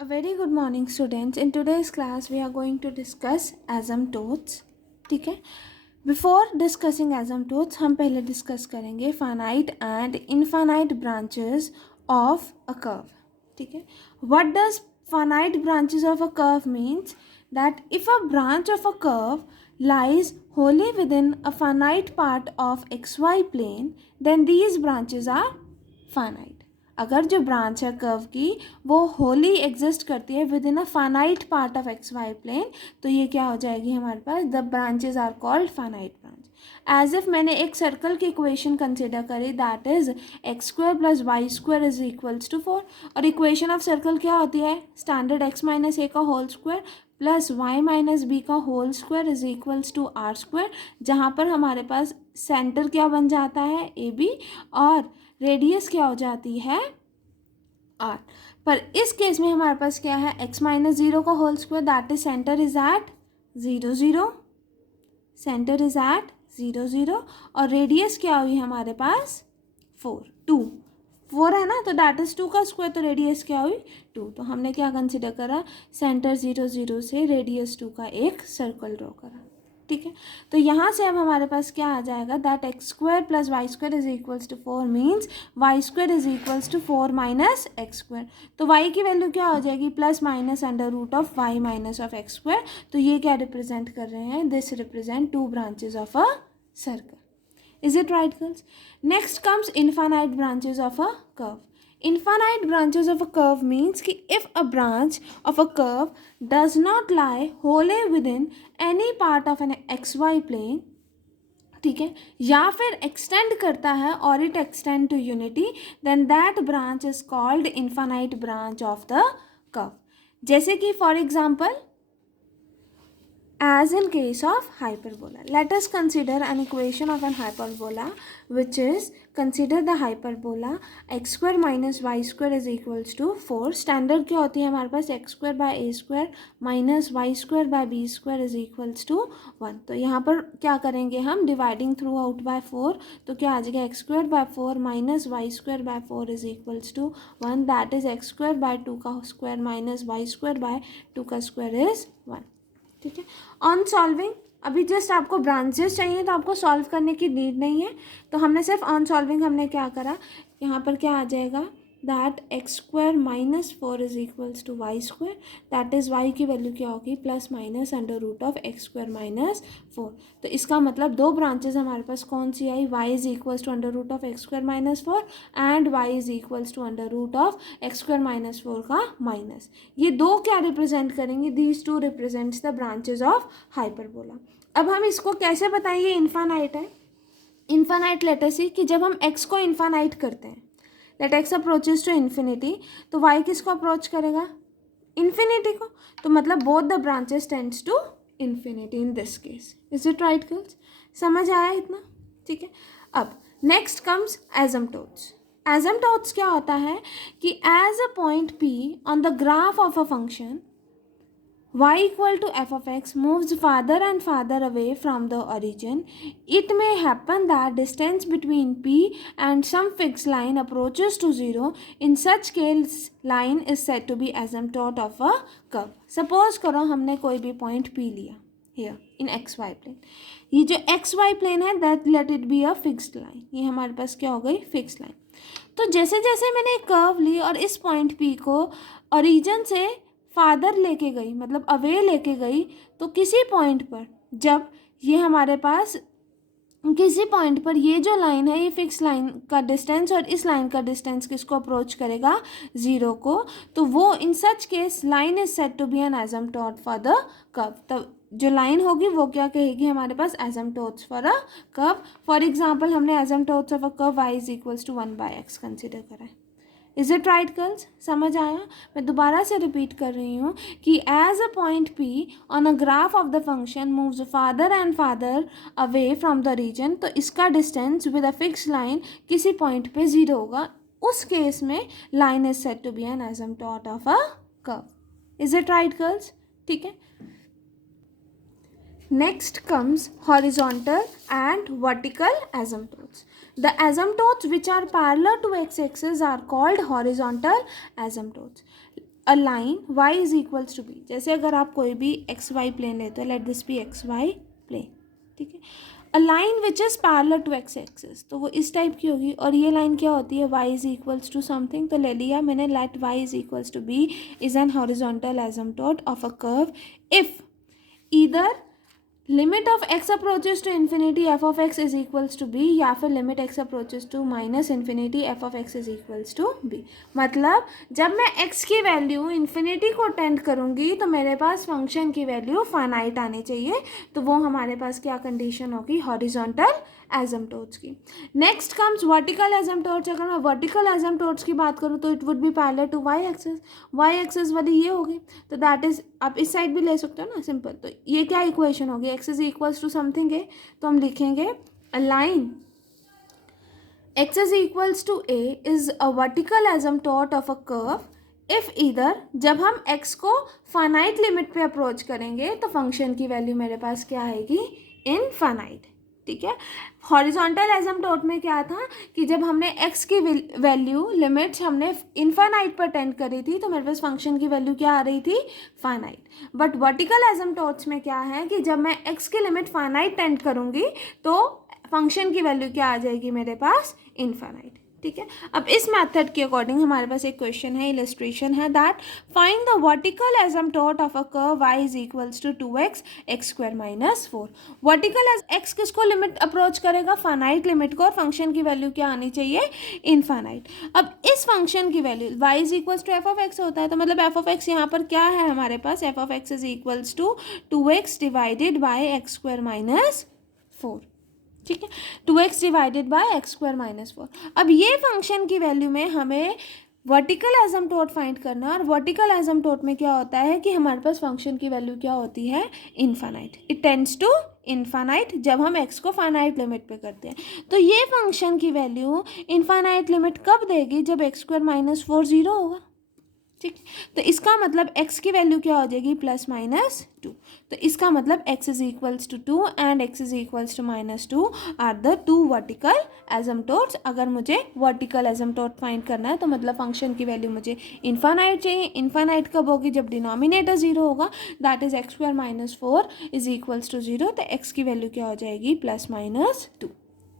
A very good morning, students. In today's class, we are going to discuss asymptotes. ठीक है. Before discussing asymptotes, हम पहले discuss करेंगे finite and infinite branches of a curve. ठीक है. What does finite branches of a curve means? That if a branch of a curve lies wholly within a finite part of xy plane, then these branches are finite. अगर जो branch है curve की वो Holi exist करती है within a finite part of x y plane, तो ये क्या हो जाएगी हमारे पास, the branches are called finite branch. As if मैंने एक सर्कल की इक्वेशन कंसिडर करी, that is x square plus y square is equals to 4. और इक्वेशन ऑफ सर्कल क्या होती है, स्टैंडर्ड एक्स माइनस ए का whole square plus y minus b का whole square is equals to r square, जहाँ पर हमारे पास सेंटर क्या बन जाता है, ए बी, और रेडियस क्या हो जाती है, आर. पर इस केस में हमारे पास क्या है, एक्स माइनस जीरो का whole square, that is centre is at 0 0, centre is at 0 0, और रेडियस क्या हुई हमारे पास 4 है ना, तो दैट इज 2 का स्क्वायर, तो रेडियस क्या हुई 2. तो हमने क्या कंसिडर करा, सेंटर 0 0 से रेडियस 2 का एक सर्कल ड्रॉ करा. ठीक है. तो यहाँ से अब हमारे पास क्या आ जाएगा, that x square plus y square is equals to 4 means y square is equals to 4 minus x square. तो वाई की वैल्यू क्या हो जाएगी, plus minus under root of y minus of x square. तो ये क्या रिप्रेजेंट कर रहे हैं, this represent 2 branches of a circle. Is it right, girls? Next comes infinite branches of a curve. Infinite branches of a curve means कि if a branch of a curve does not lie wholly within any part of an xy plane, ठीक है, या फिर extend करता है और it extend to unity, then that branch is called infinite branch of the curve. जैसे कि for example, as in case of hyperbola, let us consider an equation of an hyperbola, which is, consider the hyperbola x square minus y square is equals to 4. Standard क्या होती है हमारे पास, x square by a square minus y square by b square is equals to 1. तो यहाँ पर क्या करेंगे हम, डिवाइडिंग थ्रू आउट बाय 4, तो क्या आ जाएगा, x square by 4 minus y square by 4 is equals to 1, that is x square by 2 का square minus y square by 2 का square is 1. ठीक है. ऑन सॉल्विंग, अभी जस्ट आपको ब्रांचेस चाहिए तो आपको सॉल्व करने की नीड नहीं है, तो हमने सिर्फ ऑन सॉल्विंग हमने क्या करा, यहाँ पर क्या आ जाएगा, that x square minus 4 is equals to y square, that is y की वैल्यू क्या होगी, plus minus under root of x square minus 4. तो इसका मतलब दो ब्रांचेज हमारे पास कौन सी आई, y is equals to under root of x square minus 4 and y is equals to under root of x square minus 4 का माइनस. ये दो क्या रिप्रेजेंट करेंगे, these two represents the branches of hyperbola. अब हम इसको कैसे बताएंगे, इन्फानाइट है. इन्फानाइट लेटर सी कि जब हम एक्स को इन्फानाइट करते हैं, let x approaches to infinity, तो वाई किसको अप्रोच करेगा, इन्फिनिटी को. तो मतलब both the branches tends to infinity in this case. Is it right girls, समझ आया इतना. ठीक है. अब नेक्स्ट कम्स एसिम्प्टोट्स. एसिम्प्टोट्स क्या होता है कि as a point P on the graph of a function y equal to f of x moves farther and farther away from the origin, it may happen that distance between p and some fixed line approaches to 0. In such case, line is said to be asymptote of a curve. Suppose करो हमने कोई भी point p लिया here in xy plane. ये जो xy plane है, that let it be a fixed line. ये हमारे पास क्या हो गई, fixed line. तो जैसे जैसे मैंने एक कर्व ली और इस पॉइंट p को ओरिजिन से फादर लेके गई, मतलब अवे लेके गई, तो किसी पॉइंट पर जब ये हमारे पास किसी पॉइंट पर ये जो लाइन है, ये फिक्स लाइन का डिस्टेंस और इस लाइन का डिस्टेंस किसको अप्रोच करेगा, 0 को, तो वो in such case line is said to be an asymptote for the curve. तब जो लाइन होगी वो क्या कहेगी हमारे पास, asymptotes for a curve. For example हमने asymptotes of a curve y is equals to 1/x consider करा है. इज इट राइट गर्ल्स, समझ आया. मैं दोबारा से रिपीट कर रही हूँ कि as a point P on a graph of the function moves farther and farther away from the region, तो इसका distance with a fix line किसी पॉइंट पे 0 होगा. उस केस में line is said to be an asymptote of a curve. Is it right girls. ठीक है. Next comes horizontal and vertical asymptotes. The asymptotes which are parallel to x-axis are called horizontal asymptotes. A line y is equals to b, जैसे अगर आप कोई भी x y plane लेते हो, let this be x y plane, ठीक है, a line which is parallel to x axis, तो वो इस टाइप की होगी, और ये लाइन क्या होती है, y is equals to something, तो ले लिया मैंने, let y is equals to b is an horizontal asymptote of a curve if either limit of x approaches to infinity f of x is equals to b, या फिर limit x approaches to minus infinity f of x is equals to b. मतलब जब मैं x की value infinity को tend करूँगी तो मेरे पास फंक्शन की वैल्यू फाइनाइट आनी चाहिए, तो वो हमारे पास क्या कंडीशन होगी, हॉरिजॉन्टल एसिम्प्टोट्स की। Next comes vertical asymptotes. अगर मैं वर्टिकल एसिम्प्टोट्स की बात करूँ तो it would be parallel to y axis वाली ये होगी, तो दैट इज, आप इस साइड भी ले सकते हो ना, सिंपल। तो ये क्या इक्वेशन होगी, x is equals to something है, तो हम लिखेंगे a line x is equals to a is a vertical asymptote of a curve if either, जब हम x को फाइनाइट लिमिट पे अप्रोच करेंगे तो फंक्शन की वैल्यू मेरे पास क्या आएगी, इनफाइनाइट, ठीक है। हॉरिजॉन्टल एसिम्प्टोट में क्या था कि जब हमने x की वैल्यू लिमिट्स हमने इनफाइनाइट पर टेंड करी थी तो मेरे पास फंक्शन की वैल्यू क्या आ रही थी, फाइनाइट। बट वर्टिकल एसिम्प्टोट्स में क्या है कि जब मैं x की लिमिट फाइनाइट टेंड करूँगी तो फंक्शन की वैल्यू क्या आ जाएगी मेरे पास, इनफाइनाइट, ठीक है। अब इस मेथड के अकॉर्डिंग हमारे पास एक क्वेश्चन है, इलस्ट्रेशन है, that find the vertical asymptote of a curve y is equals to 2x x square minus 4। Vertical x किसको लिमिट अप्रोच करेगा, फाइनाइट लिमिट को, और फंक्शन की वैल्यू क्या आनी चाहिए, इनफाइनाइट। अब इस फंक्शन की value y is equals to f of x होता है, तो मतलब एफ ऑफ एक्स यहाँ पर क्या है हमारे पास, f of x is equals to 2x divided by x square minus 4, ठीक है, 2x divided by x square minus 4। अब ये फंक्शन की वैल्यू में हमें वर्टिकल एसिम्प्टोट फाइंड करना है, और वर्टिकल एसिम्प्टोट में क्या होता है कि हमारे पास फंक्शन की वैल्यू क्या होती है, infinite, it tends to infinite जब हम x को फाइनाइट लिमिट पे करते हैं। तो ये फंक्शन की वैल्यू इनफाइनाइट लिमिट कब देगी, जब एक्स स्क्वायर माइनस 4 0 होगा, ठीक। तो इसका मतलब x की वैल्यू क्या हो जाएगी, प्लस माइनस 2। तो इसका मतलब x is equals to 2 and x is equals to minus 2 are the two vertical asymptotes. अगर मुझे वर्टिकल एसिम्प्टोट फाइंड करना है तो मतलब फंक्शन की वैल्यू मुझे इनफाइनाइट चाहिए। इनफाइनाइट कब होगी, जब डिनोमिनेटर 0 होगा, that is x square minus 4 is equals to 0। तो x की वैल्यू क्या हो जाएगी, प्लस माइनस 2,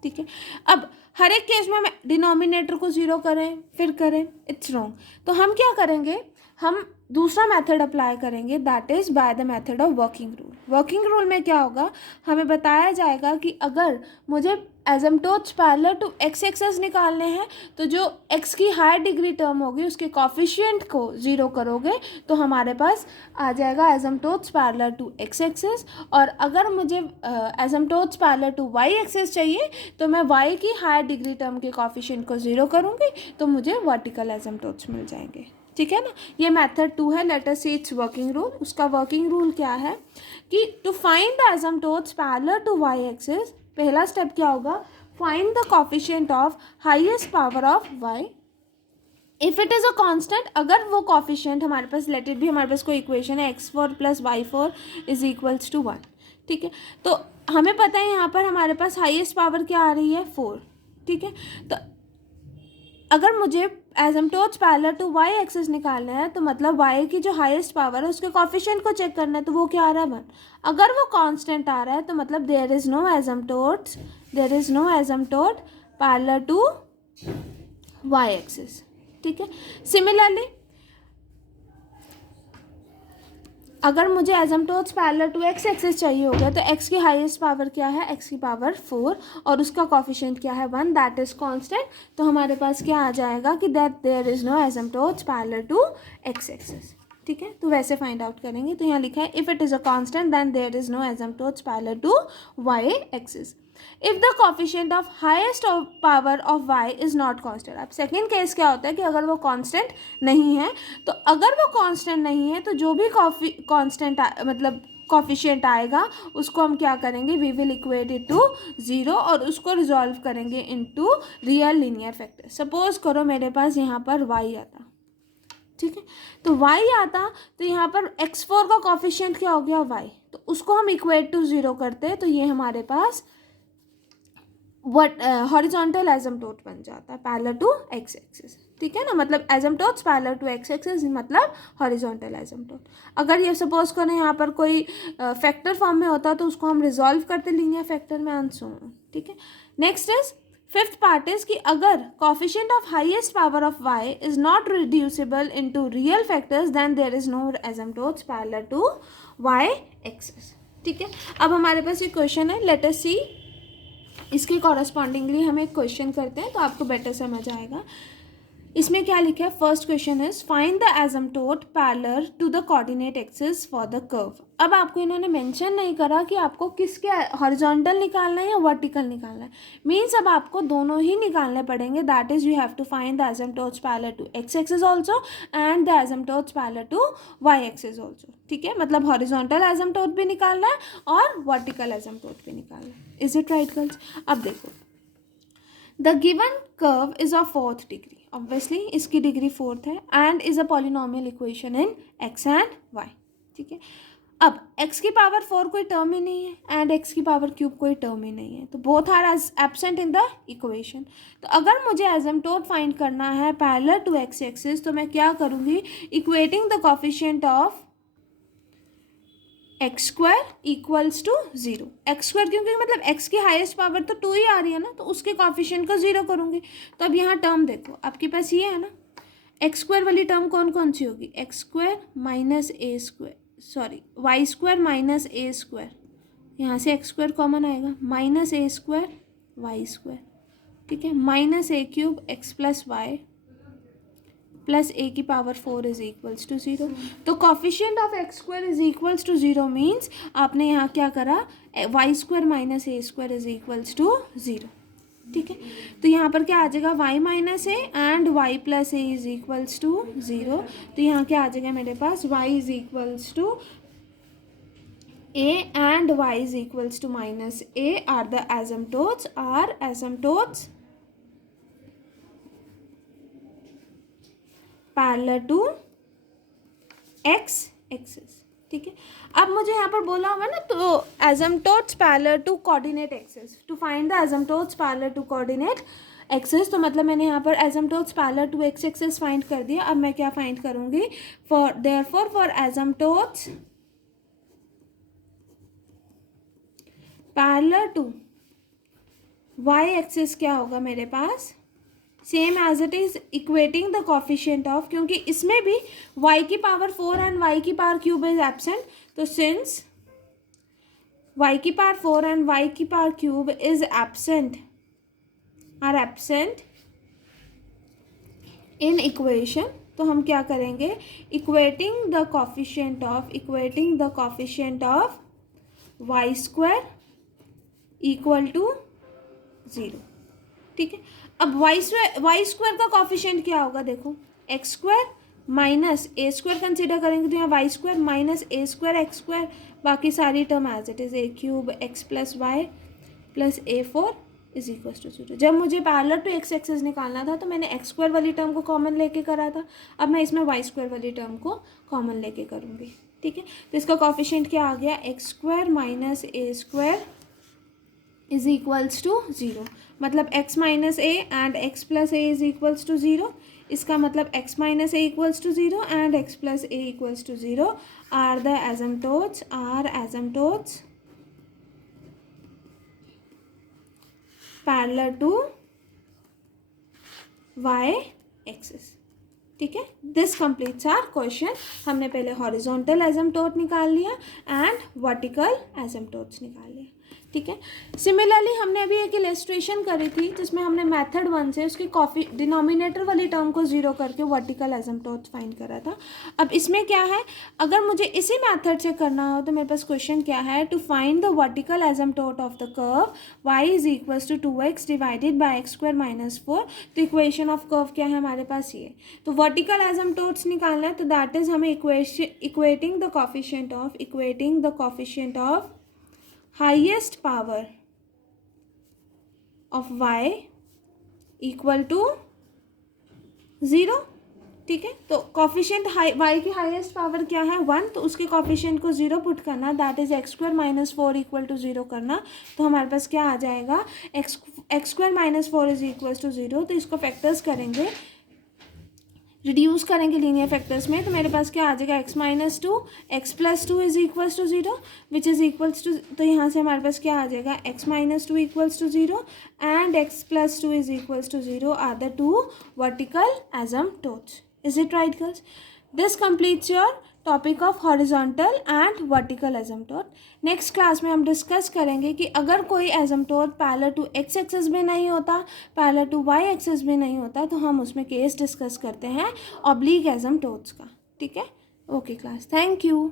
ठीक है। अब हर एक केस में डिनोमिनेटर को 0 करें फिर करें, इट्स रॉन्ग। तो हम क्या करेंगे, हम दूसरा मेथड अप्लाई करेंगे, that is by the method of working rule. Working rule में क्या होगा, हमें बताया जाएगा कि अगर मुझे asymptotes parallel to x axis निकालने हैं तो जो x की हायर डिग्री टर्म होगी उसके कॉफिशिएंट को 0 करोगे तो हमारे पास आ जाएगा asymptotes parallel to x axis. और अगर मुझे asymptotes parallel to y axis चाहिए तो मैं y की हायर डिग्री टर्म के कॉफिशिएंट को 0 करूँगी तो मुझे वर्टिकल एसिम्प्टोट्स मिल जाएंगे, ठीक है ना। ये मेथड 2 है, let us see it's working rule. उसका वर्किंग रूल क्या है कि to find the asymptotes parallel to y axis, पहला स्टेप क्या होगा, find the coefficient of highest power of y if it is a constant. अगर वो कॉफिशिएंट हमारे पास, लेट इट भी, हमारे पास कोई इक्वेशन है x4 plus y4 is equals to 1, ठीक है। तो हमें पता है यहाँ पर हमारे पास हाईएस्ट पावर क्या आ रही है, 4, ठीक है। तो अगर मुझे asymptotes parallel to y axis निकालना है तो मतलब y की जो हाईएस्ट पावर है उसके कॉफिशिएंट को चेक करना है, तो वो क्या आ रहा है, 1। अगर वो कांस्टेंट आ रहा है तो मतलब there is no asymptote parallel to y axis, ठीक है। सिमिलरली अगर मुझे asymptotes parallel to x axis चाहिए होगा तो x की हाईएस्ट पावर क्या है, x की पावर 4 और उसका कॉफिशिएंट क्या है, 1, दैट इज कांस्टेंट। तो हमारे पास क्या आ जाएगा कि that there is no asymptotes parallel to x axis, ठीक है। तो वैसे फाइंड आउट करेंगे। तो यहाँ लिखा है if it is a constant then there is no asymptotes parallel to y axis if the coefficient of highest power of y is not constant. अब सेकेंड केस क्या होता है कि अगर वो कांस्टेंट नहीं है, तो अगर वो कांस्टेंट नहीं है तो जो भी कांस्टेंट मतलब कॉफिशिएंट आएगा उसको हम क्या करेंगे, we will equate it to 0 और उसको रिजॉल्व करेंगे into real linear factor. Suppose करो मेरे पास यहाँ पर y आता, ठीक है। तो y आता तो यहाँ पर x4 का कॉफिशिएंट क्या हो गया, y, तो उसको हम इक्वेट टू 0 करते हैं तो ये हमारे पास हॉरिजॉन्टल एसिम्प्टोट बन जाता है पैरेलल टू एक्स एक्सिस, ठीक है ना, मतलब एसिम्पटोट्स पैरेलल टू एक्स एक्सिस मतलब हॉरिजॉन्टल एसिम्पटोट। अगर ये सपोज करें यहाँ पर कोई फैक्टर फॉर्म में होता तो उसको हम रिजॉल्व करते लीनियर फैक्टर में आंसर, ठीक है। Next is fifth part is कि अगर coefficient of highest power of y is not reducible into real factors then there is no asymptotes parallel to y axis, ठीक है। अब हमारे पास एक क्वेश्चन है, लेट अस सी इसके कॉरस्पॉन्डिंगली हम एक क्वेश्चन करते हैं तो आपको बेटर समझ आएगा। इसमें क्या लिखा है, first question is find the asymptote parallel to the coordinate axis for the curve. अब आपको इन्होंने मेंशन नहीं करा कि आपको किसके हॉरिजॉन्टल निकालना है या वर्टिकल निकालना है, मीन्स अब आपको दोनों ही निकालने पड़ेंगे। That is you have to find the asymptotes parallel to x axis also and the asymptotes parallel to y axis also, ठीक है। मतलब हॉरिजॉन्टल एसिम्पटोट भी निकालना है और वर्टिकल एसिम्पटोट भी निकालना है। Is it right girls? अब देखो, the given curve is of 4th degree, obviously इसकी डिग्री 4th है, and is a polynomial equation in x and y, ठीक है। अब x की पावर 4 कोई टर्म ही नहीं है एंड x की पावर क्यूब कोई टर्म ही नहीं है, तो both are absent in the equation. तो अगर मुझे एसिम्पटोट फाइंड करना है पैरेलल टू x एक्सिस तो मैं क्या करूँगी, equating the coefficient of x square equals to 0, x square क्योंकि मतलब x की हाईएस्ट पावर तो 2 ही आ रही है ना, तो उसके कॉफिशिएंट को 0 करूँगी। तो अब यहाँ टर्म देखो, आपके पास ये है ना, एक्स स्क्वायर वाली टर्म कौन कौन सी होगी, x square minus a square, sorry y square minus a square, यहाँ से एक्स स्क्वायर कॉमन आएगा, minus a square y square, ठीक है, minus a cube x plus y plus a की पावर 4 इज इक्वल्स टू 0। तो coefficient of x square is equals to 0 means आपने यहाँ क्या करा, y square minus a square is equals to 0, ठीक है। तो यहाँ पर क्या आ जाएगा, y minus a and y plus a is equals to 0। तो यहाँ क्या आ जाएगा मेरे पास, y is equals to a and y is equals to minus a are the asymptotes parallel to x axis, ठीक है। अब मुझे यहाँ पर बोला हुआ ना, तो asymptotes parallel to coordinate axis, to find the asymptotes parallel to coordinate axis, तो मतलब मैंने यहाँ पर asymptotes parallel to x axis find कर दिया। अब मैं क्या फाइंड करूँगी, therefore for asymptotes parallel to y axis क्या होगा मेरे पास, same as it is equating the coefficient of, क्योंकि इसमें भी y की पावर 4 एंड y की पावर क्यूब इज एब्सेंट, तो सिंस y की पावर 4 एंड y की power cube is absent in equation, तो हम क्या करेंगे, equating the coefficient of y square equal to 0, ठीक है। अब y स्क्वायर का कॉफिशिएंट क्या होगा, देखो x square minus a square consider करेंगे तो यहाँ y square minus a square x square, बाकी सारी term as it is a cube x plus y plus a 4 is equal to 0। जब मुझे पैरेलल टू एक्स एक्सिस निकालना था तो मैंने एक्स स्क्वायर वाली टर्म को कॉमन लेके करा था, अब मैं इसमें वाई स्क्वायर वाली टर्म को कॉमन लेके करूँगी, ठीक है। तो इसका कॉफिशिएंट क्या आ गया, x square minus a square is equals to 0, मतलब x minus a and x plus a is equals to 0, इसका मतलब x minus a equals to 0 and x plus a equals to 0 are the asymptotes parallel to y axis, ठीक है। This completes our question. हमने पहले horizontal एसिम्पटोट निकाल लिया and vertical एसिम्पटोट्स निकाल लिया, ठीक है। सिमिलरली हमने अभी एक इलस्ट्रेशन करी थी जिसमें हमने मेथड 1 से उसकी डिनोमिनेटर वाली टर्म को 0 करके वर्टिकल एसिम्पटोट्स फाइंड करा था। अब इसमें क्या है, अगर मुझे इसी मेथड से करना हो तो मेरे पास क्वेश्चन क्या है, to find the vertical asymptote of the curve y is equals to 2x divided by x square minus 4। तो इक्वेशन ऑफ कर्व क्या है हमारे पास, ये तो वर्टिकल एसिम्पटोट्स निकालना है, तो दैट इज हमें equating the coefficient of highest power of y equal to 0, ठीक है। तो कॉफिशिएंट y की हाईएस्ट पावर क्या है 1, तो उसके कॉफिशिएंट को 0 पुट करना, that is x square minus 4 equal to 0 करना, तो हमारे पास क्या आ जाएगा, x square minus 4 is equal to 0। तो इसको फैक्टर्स करेंगे, रिड्यूस करेंगे लीनियर फैक्टर्स में तो मेरे पास क्या आ जाएगा x minus two x plus two is equals to zero which is equals to, तो यहाँ से हमारे पास क्या आ जाएगा x minus two equals to zero and x plus two is equals to zero are the two vertical asymptotes. Is it right girls? This completes your topic of horizontal and vertical asymptote. Next class में हम discuss करेंगे कि अगर कोई asymptote parallel to x axis भी नहीं होता, parallel to y axis भी नहीं होता, तो हम उसमें केस डिस्कस करते हैं ऑब्लिक एसिम्पटोट्स का. ठीक है? Okay class, thank you.